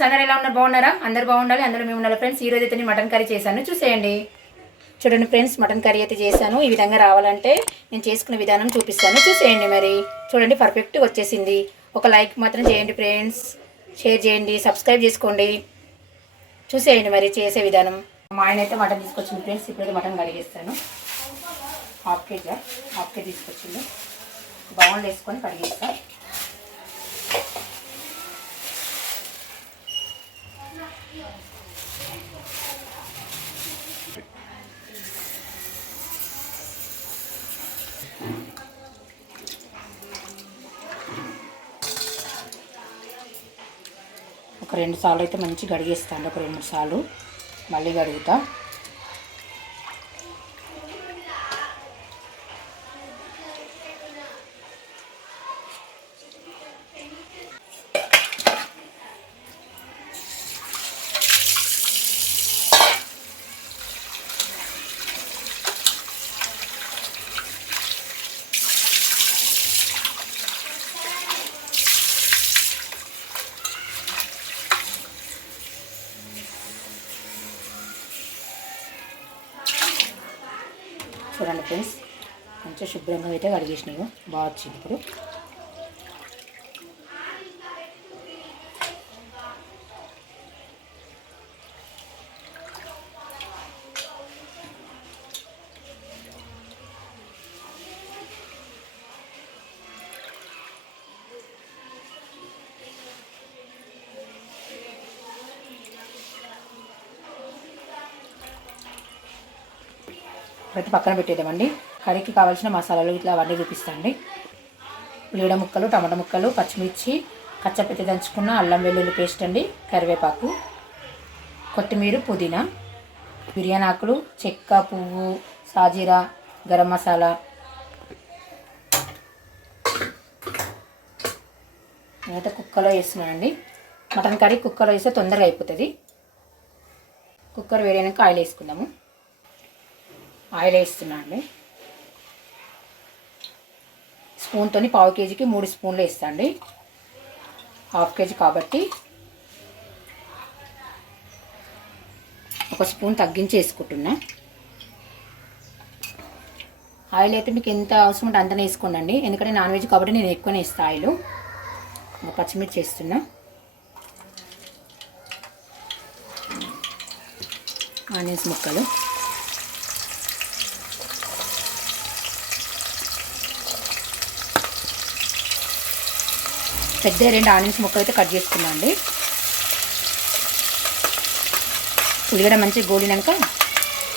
Friends, అందరూ ఎలా ఉన్నారు? బాగున్నారా? అందరూ బాగుండాలి, అందరూ మేము ఉండాలి ఫ్రెండ్స్. ఈరోజు అయితే నేను మటన్ కర్రీ చేశాను, చూసేయండి. చూడండి ఫ్రెండ్స్, మటన్ కర్రీ అయితే చేశాను. ఈ విధంగా రావాలంటే నేను చేసుకునే విధానం చూపిస్తాను, చూసేయండి. మరి చూడండి, పర్ఫెక్ట్ వచ్చేసింది. ఒక లైక్ మాత్రం చేయండి ఫ్రెండ్స్, షేర్ చేయండి, సబ్స్క్రైబ్ చేసుకోండి. చూసేయండి మరి చేసే విధానం. మా ఆయన అయితే మటన్ తీసుకొచ్చింది ఫ్రెండ్స్. ఇప్పుడైతే మటన్ కడిగేస్తాను. హాఫ్ కేజీ తీసుకొచ్చింది. బౌల్ వేసుకొని కడిగేస్తాను. ఒక 2 సార్లు అయితే మంచిగా కడిగేస్తాను. ఒక 2-3 సార్లు మళ్ళీ కడుగుతా. చూడండి ఫ్రెండ్స్, కొంచెం శుభ్రంగా అయితే కడిగేసినాయి. బాగా వచ్చింది. ఇప్పుడు ప్రతి పక్కన పెట్టేద్దామండి. కర్రీకి కావాల్సిన మసాలాలు ఇట్లా అవన్నీ చూపిస్తాండి. ఉల్లిగడ్డ ముక్కలు, టమాటా ముక్కలు, పచ్చిమిర్చి, కచ్చపెట్టి దంచుకున్న అల్లం వెల్లుల్లి పేస్ట్ అండి, కరివేపాకు, కొత్తిమీర, పుదీనా, బిర్యానీ ఆకులు, చెక్క, పువ్వు, సాజీరా, గరం మసాలా. నేనైతే కుక్కర్లో వేస్తున్నానండి. మటన్ కర్రీ కుక్కర్లో వేస్తే తొందరగా అయిపోతుంది. కుక్కర్ వేడైనాక ఆయిల్ వేసుకుందాము. ఆయిల్ వేస్తున్నాను అండి. స్పూన్తో 1/2 కేజీకి 3 స్పూన్లు వేస్తాను అండి. 1/2 కేజీ కాబట్టి 1 స్పూన్ తగ్గించి వేసుకుంటున్నా. ఆయిల్ అయితే మీకు ఎంత అవసరం ఉంటే అంతనే వేసుకోండి. ఎందుకంటే నాన్ వెజ్ కాబట్టి నేను ఎక్కువనే వేస్తాను ఆయిల్. పచ్చిమిర్చి వేస్తున్నా. ఆనియన్స్ ముక్కలు, పెద్ద 2 ఆనియన్స్ ముక్కలు అయితే కట్ చేసుకున్నాను అండి. ఉల్లిగడ్డ మంచిగా గోలినాక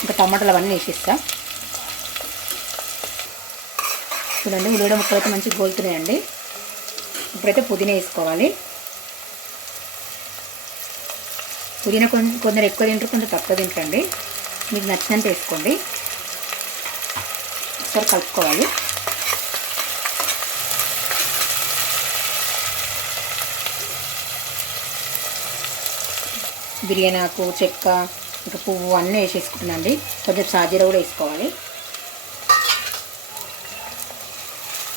ఇంకా టమాటాలు అవన్నీ వేసిస్తా. చూడండి, ఉల్లిగడ్డ ముక్కలు అయితే మంచిగా గోలుతున్నాయండి. ఇప్పుడైతే పుదీనా వేసుకోవాలి. పుదీనా కొందరు ఎక్కువ తింటారు, కొంచెం తక్కువ తింటారండి. మీకు నచ్చినంత వేసుకోండి. ఒకసారి కలుపుకోవాలి. బిర్యానీ ఆకు, చెక్క, ఇంకా పువ్వు అన్నీ వేసేసుకుంటున్నాండి. కొంచెం సాజీరా కూడా వేసుకోవాలి.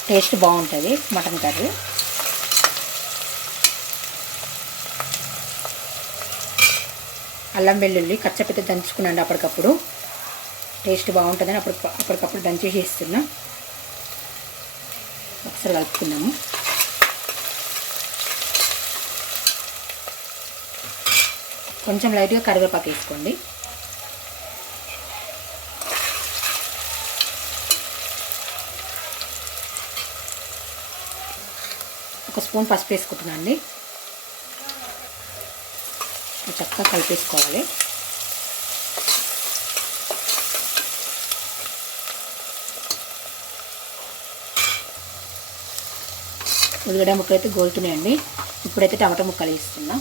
టేస్ట్ బాగుంటుంది మటన్ కర్రీ. అల్లం వెల్లుల్లి కచ్చపెట్టి దంచుకున్నాండి అప్పటికప్పుడు. టేస్ట్ బాగుంటుందని అప్పటికప్పుడు దంచేసి వేస్తున్నా. ఒకసారి కలుపుకుందాము. కొంచెం లైట్గా కరివేపాకు వేసుకోండి. ఒక స్పూన్ పసుపు వేసుకుంటున్నాను అండి. చక్కగా కలిపేసుకోవాలి. ఉల్లిగడ్డ ముక్కలు అయితే గోలుతున్నాయండి. ఇప్పుడైతే టమాటా ముక్కలు వేస్తున్నా.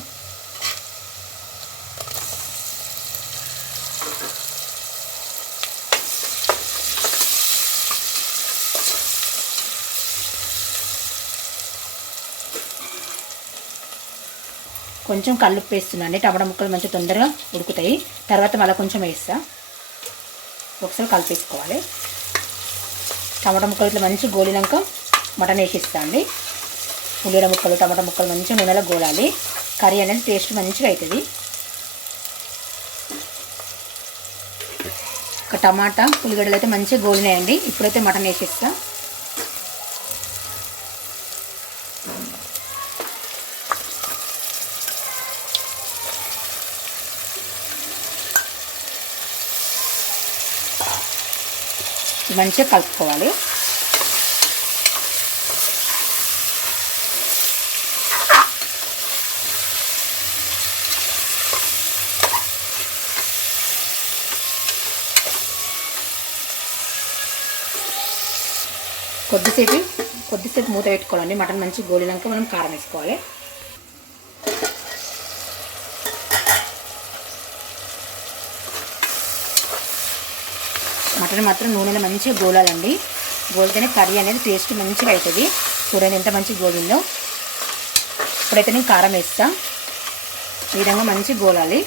కొంచెం కల్లుప్పు వేస్తున్నాను. టమాటా ముక్కలు మంచిగా తొందరగా ఉడుకుతాయి. తర్వాత మళ్ళీ కొంచెం వేస్తా. ఒకసారి కలిపేసుకోవాలి. టమాటా ముక్కలు ఇట్లా మంచిగా గోలినాక మటన్ వేసిస్తా అండి. ఉల్లిగడ్డ ముక్కలు, టమాటా ముక్కలు మంచిగా నూనెలో గోలాలి. కర్రీ అనేది టేస్ట్ మంచిగా అవుతుంది. ఒక టమాటా ఉల్లిగడ్డలు అయితే మంచిగా గోలినాయండి. ఇప్పుడైతే మటన్ వేసేస్తా. మంచిగా కలుపుకోవాలి. కొద్దిసేపు మూత పెట్టుకోవాలండి. మటన్ మంచిగా గోలినాక మనం కారం వేసుకోవాలి. మటన్ మాత్రం నూనెలో మంచిగా గోలాలండి. గోలితేనే కర్రీ అనేది టేస్ట్ మంచిగా అవుతుంది. చూడండి ఎంత మంచిగా గోలిందో. ఇప్పుడైతే నేను కారం వేస్తా. ఈ విధంగా మంచిగా గోలాలి.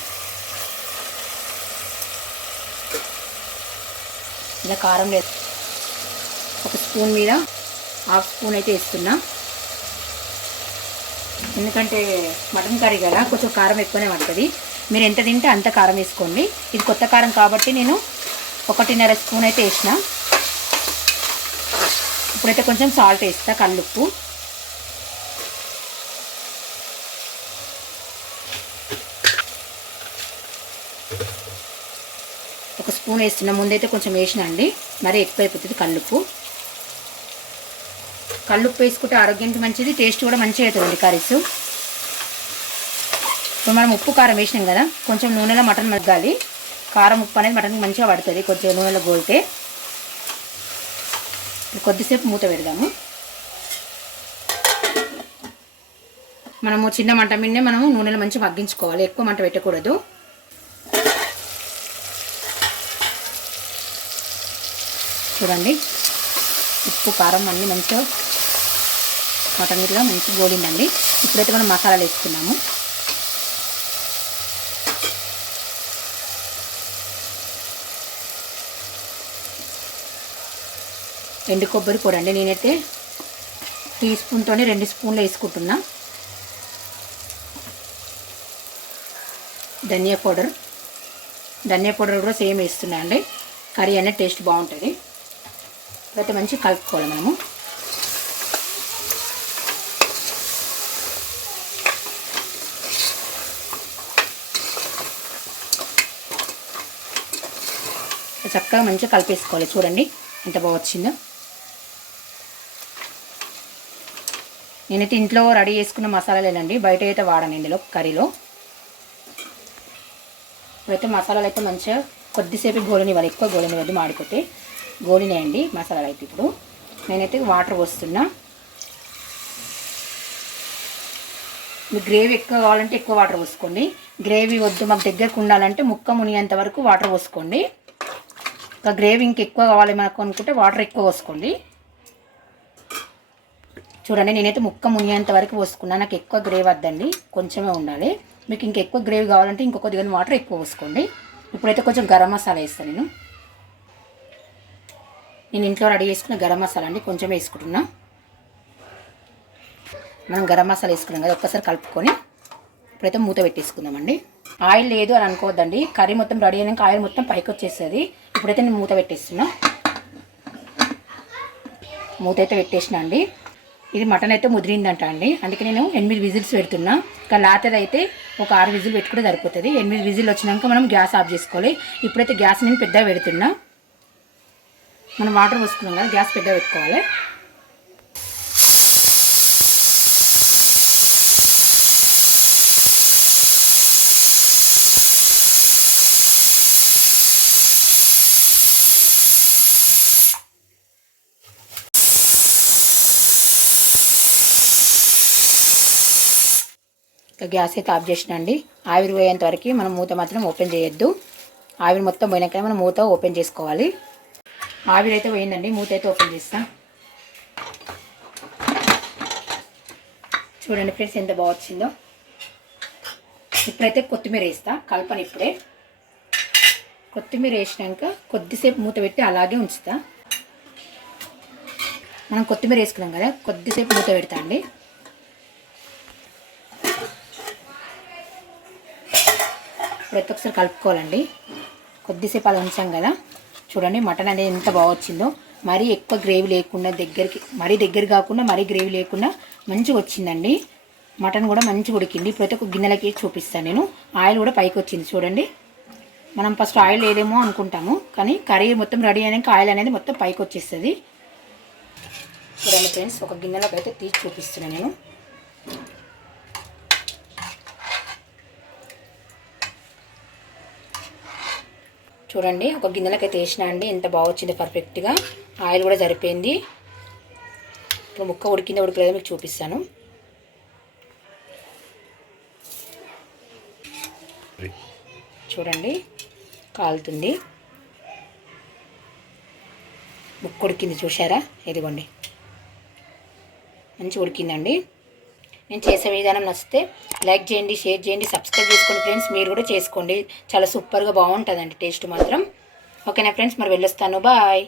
ఇలా కారం లేదు, ఒక స్పూన్ మీద హాఫ్ స్పూన్ అయితే వేస్తున్నా. ఎందుకంటే మటన్ కర్రీ కదా కొంచెం కారం ఎక్కువనే పడుతుంది. మీరు ఎంత తింటే అంత కారం వేసుకోండి. ఇది కొత్త కారం కాబట్టి నేను 1.5 స్పూన్ అయితే వేసిన. ఇప్పుడైతే కొంచెం సాల్ట్ వేస్తా, కల్లుప్పు. ఒక స్పూన్ వేస్తున్నా. ముందైతే కొంచెం వేసిన అండి, మరీ ఎక్కువ అయిపోతుంది కల్లుప్పు. కల్లుప్పు వేసుకుంటే ఆరోగ్యానికి మంచిది, టేస్ట్ కూడా మంచిగా అవుతుందండి కర్రీస్. ఇప్పుడు మనం ఉప్పు కారం వేసినాం కదా, కొంచెం నూనెలో మటన్ మగ్గాలి. కారం ఉప్పు అనేది మటన్కి మంచిగా పడుతుంది కొంచెం నూనెలో గోలితే. కొద్దిసేపు మూత పెడదాము. మనము చిన్న మంట మీదనే మనము నూనెలో మంచిగా మగ్గించుకోవాలి, ఎక్కువ మంట పెట్టకూడదు. చూడండి ఉప్పు కారం అన్నీ మంచిగా మటన్ ఇట్లా మంచిగా గోలిందండి. ఇప్పుడైతే మనం మసాలాలు వేసుకున్నాము. ఎండు కొబ్బరి పొడి అండి, నేనైతే టీ స్పూన్తోనే 2 స్పూన్లు వేసుకుంటున్నా. ధనియా పౌడర్ కూడా సేమ్ వేస్తున్నా అండి. కర్రీ అనేది టేస్ట్ బాగుంటుంది. ఇప్పుడైతే మంచిగా కలుపుకోవాలి మనము. చక్కగా మంచిగా కలిపేసుకోవాలి. చూడండి ఎంత బాగా వచ్చిందో. నేనైతే ఇంట్లో రెడీ చేసుకున్న మసాలాలేనండి, బయట అయితే వాడను ఇందులో కర్రీలో. ఇప్పుడైతే మసాలాలు అయితే మంచిగా కొద్దిసేపు గోలినివ్వాలి, ఎక్కువ గోలినివ్వద్దు, మాడిపోతే. గోలినాయండి మసాలాలు అయితే. ఇప్పుడు నేనైతే వాటర్ పోస్తున్నా. మీకు గ్రేవీ ఎక్కువ కావాలంటే ఎక్కువ వాటర్ పోసుకోండి. గ్రేవీ వద్దు మాకు దగ్గరకు ఉండాలంటే ముక్క మునిగేంత వరకు వాటర్ పోసుకోండి. ఇంకా గ్రేవీ ఇంకెక్కువ కావాలి మనకు అనుకుంటే వాటర్ ఎక్కువ పోసుకోండి. చూడండి నేనైతే ముక్క మునిగేంత వరకు పోసుకున్నా. నాకు ఎక్కువ గ్రేవీ వద్దండి, కొంచెమే ఉండాలి. మీకు ఇంకెక్కువ గ్రేవీ కావాలంటే ఇంకొక దిగని వాటర్ ఎక్కువ పోసుకోండి. ఇప్పుడైతే కొంచెం గరం మసాలా వేస్తాను. నేను ఇంట్లో రెడీ చేసుకున్న గరం మసాలా అండి, కొంచెం వేసుకుంటున్నా. మనం గరం మసాలా వేసుకున్నాం కదా, ఒక్కసారి కలుపుకొని ఇప్పుడైతే మూత పెట్టేసుకుందామండి. ఆయిల్ లేదు అని అనుకోవద్దండి, కర్రీ మొత్తం రెడీ అయినాక ఆయిల్ మొత్తం పైకి వచ్చేస్తుంది. ఇప్పుడైతే నేను మూత పెట్టేస్తున్నా. మూత అయితే పెట్టేసిన అండి. ఇది మటన్ అయితే ముదిరిందంట అండి, అందుకే నేను 8 విజిల్స్ పెడుతున్నా. ఇంకా లాతది అయితే ఒక 6 విజిల్ పెట్టుకుంటే సరిపోతుంది. 8 విజిల్ వచ్చినాక మనం గ్యాస్ ఆఫ్ చేసుకోవాలి. ఇప్పుడైతే గ్యాస్ నేను పెద్దగా పెడుతున్నా. మనం వాటర్ పోసుకున్నాం కదా, గ్యాస్ పెద్దగా పెట్టుకోవాలి. గ్యాస్ అయితే ఆఫ్ చేసిన అండి. ఆవిరి పోయేంత వరకు మనం మూత మాత్రం ఓపెన్ చేయొద్దు. ఆవిరి మొత్తం పోయినాక మనం మూత ఓపెన్ చేసుకోవాలి. ఆవిరి అయితే పోయిందండి, మూత అయితే ఓపెన్ చేస్తాం. చూడండి ఫ్రెండ్స్ ఎంత బాగా వచ్చిందో. ఇప్పుడైతే కొత్తిమీర వేస్తా, కలపని ఇప్పుడే. కొత్తిమీర వేసినాక కొద్దిసేపు మూత పెట్టి అలాగే ఉంచుతా. మనం కొత్తిమీర వేసుకున్నాం కదా, కొద్దిసేపు మూత పెడతా అండి. ఇప్పుడైతే ఒకసారి కలుపుకోవాలండి. కొద్దిసేపు అలా ఉంచాం కదా, చూడండి మటన్ అనేది ఎంత బాగా వచ్చిందో. మరీ ఎక్కువ గ్రేవీ లేకుండా మరీ దగ్గర కాకుండా మరీ గ్రేవీ లేకుండా మంచిగా వచ్చిందండి. మటన్ కూడా మంచిగా ఉడికింది. ఇప్పుడైతే ఒక గిన్నెలకి చూపిస్తాను నేను. ఆయిల్ కూడా పైకి వచ్చింది చూడండి. మనం ఫస్ట్ ఆయిల్ వేయలేమో అనుకుంటాము, కానీ కర్రీ మొత్తం రెడీ అయినాక ఆయిల్ అనేది మొత్తం పైకి వచ్చేస్తుంది. చూడండి ఫ్రెండ్స్, ఒక గిన్నెలోకి అయితే తీసి చూపిస్తున్నాను నేను. చూడండి ఒక గిన్నెలకి అయితే వేసినా అండి, ఎంత బాగా వచ్చింది పర్ఫెక్ట్గా. ఆయిల్ కూడా సరిపోయింది. ఇప్పుడు ముక్క ఉడికిందో ఉడకలేదో మీకు చూపిస్తాను. చూడండి కాలుతుంది, ముక్క ఉడికింది చూసారా, ఇదిగోండి మంచిగా ఉడికిందండి. నేను చేసే విధానం నచ్చితే లైక్ చేయండి, షేర్ చేయండి, సబ్స్క్రైబ్ చేసుకోండి ఫ్రెండ్స్. మీరు కూడా చేసుకోండి, చాలా సూపర్గా బాగుంటుందండి టేస్ట్ మాత్రం. ఓకేనా ఫ్రెండ్స్, మరి వెళ్ళొస్తాను, బాయ్.